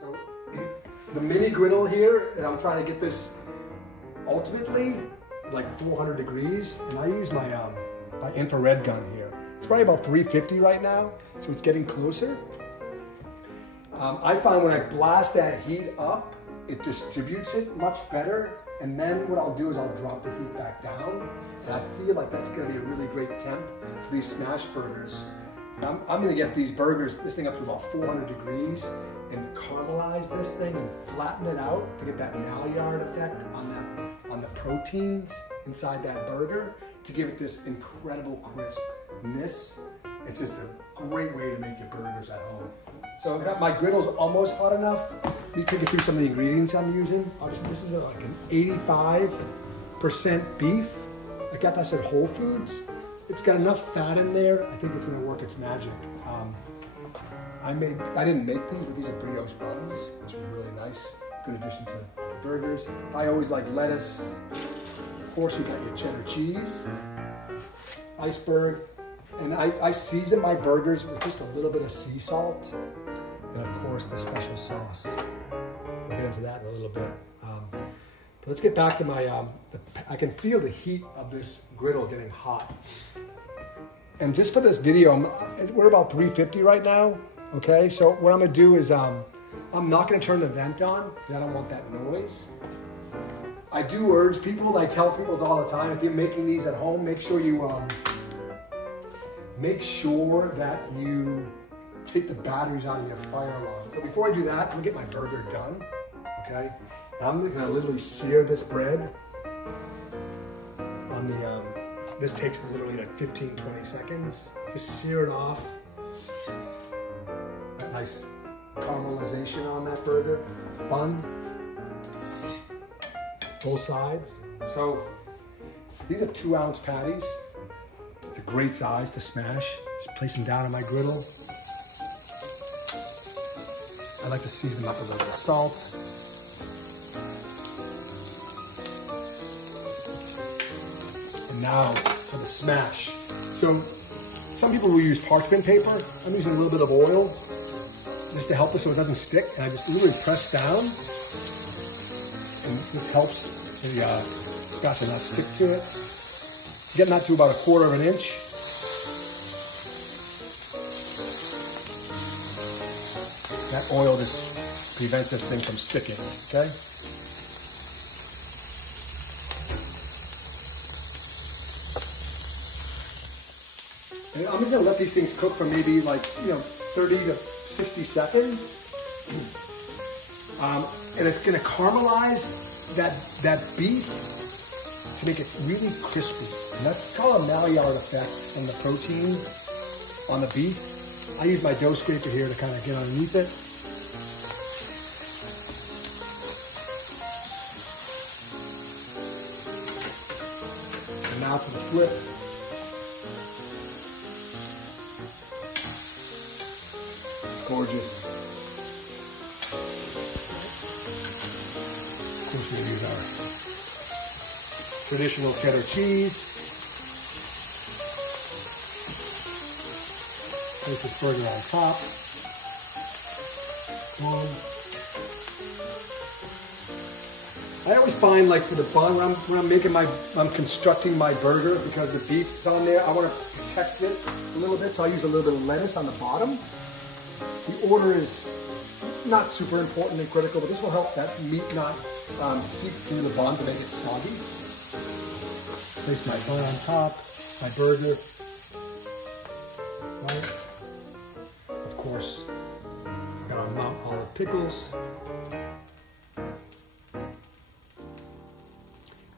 So the mini griddle here, and I'm trying to get this ultimately like 400 degrees, and I use my my infrared gun here. It's probably about 350 right now, so it's getting closer. I find when I blast that heat up, it distributes it much better, and then what I'll do is I'll drop the heat back down, and I feel like that's gonna be a really great temp for these smash burgers. I'm gonna get these burgers, this thing up to about 400 degrees, and caramelize this thing and flatten it out to get that Maillard effect on the proteins inside that burger to give it this incredible crispness. It's just a great way to make your burgers at home. So I've got my griddle's almost hot enough. Let me take you through some of the ingredients I'm using. Obviously this is like an 85% beef. I got this at Whole Foods. It's got enough fat in there. I think it's gonna work its magic. I didn't make these, but these are brioche buns, which are really nice. Good addition to burgers. I always like lettuce. Of course, you got your cheddar cheese, iceberg, and I season my burgers with just a little bit of sea salt, and of course the special sauce. We'll get into that in a little bit. But let's get back to my, I can feel the heat of this griddle getting hot. And just for this video, we're about 350 right now, okay? So what I'm gonna do is, I'm not gonna turn the vent on, because I don't want that noise. I do urge people, I tell people all the time, if you're making these at home, make sure that you take the batteries out of your fire alarm. So before I do that, I'm gonna get my burger done, okay? I'm gonna literally sear this bread on the, this takes literally like 15, 20 seconds. Just sear it off. That nice caramelization on that burger bun. Both sides. So these are 2-ounce patties. It's a great size to smash. Just place them down on my griddle. I like to season them up with a little bit of salt. And now for the smash. So some people will use parchment paper. I'm using a little bit of oil just to help it so it doesn't stick. And I just literally press down. And this helps the spatula not stick to it. Getting that to about 1/4 inch. That oil just prevents this thing from sticking, okay? And I'm just gonna let these things cook for maybe like, 30 to 60 seconds. And it's gonna caramelize that beef to make it really crispy. And that's called a Maillard effect from the proteins on the beef. I use my dough scraper here to kind of get underneath it. And now for the flip. Gorgeous. Of course, we're going to use our traditional cheddar cheese. Place this burger on top. Boom. I always find, like for the bun, when I'm constructing my burger, because the beef is on there, I want to protect it a little bit, so I use a little bit of lettuce on the bottom. The order is not super important and critical, but this will help that meat not seep through the bun to make it soggy. Place my bun on top, my burger. Right. Of course, got our Mount Olive pickles.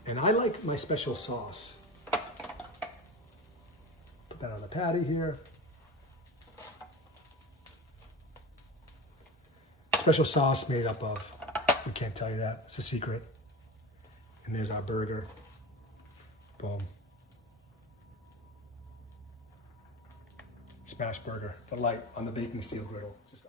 And I like my special sauce. Put that on the patty here. Special sauce made up of, we can't tell you that, it's a secret. And there's our burger. Boom. SmashBurger, the light on the baking steel griddle. Just